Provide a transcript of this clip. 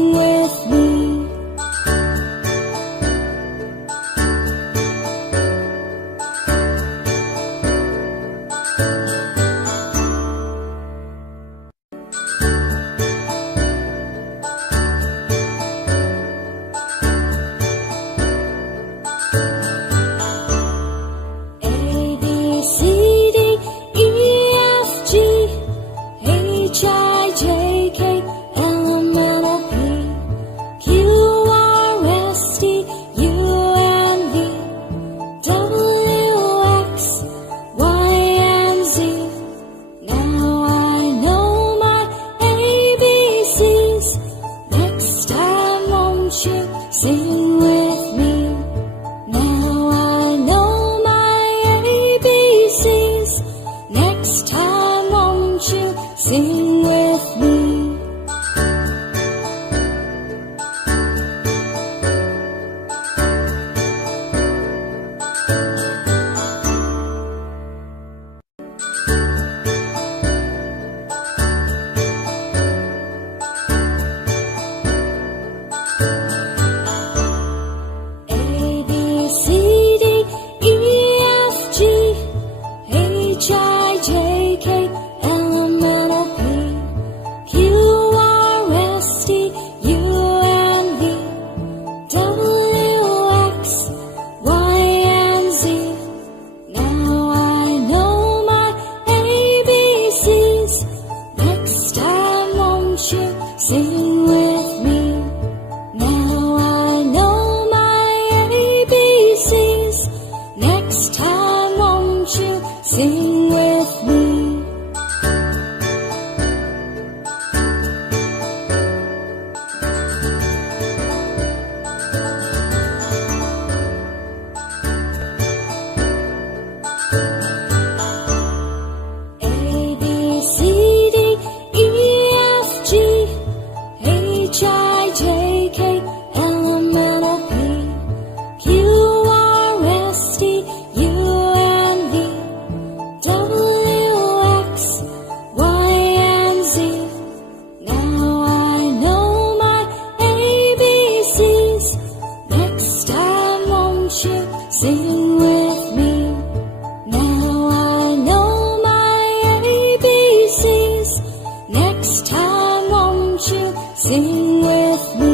sing with me. Sing with me. Now I know my ABCs. Next time won't you sing with me? Sing with me. Now I know my ABCs. Next time won't you sing with me? Sing with me. Now I know my ABCs. Next time won't you sing with me?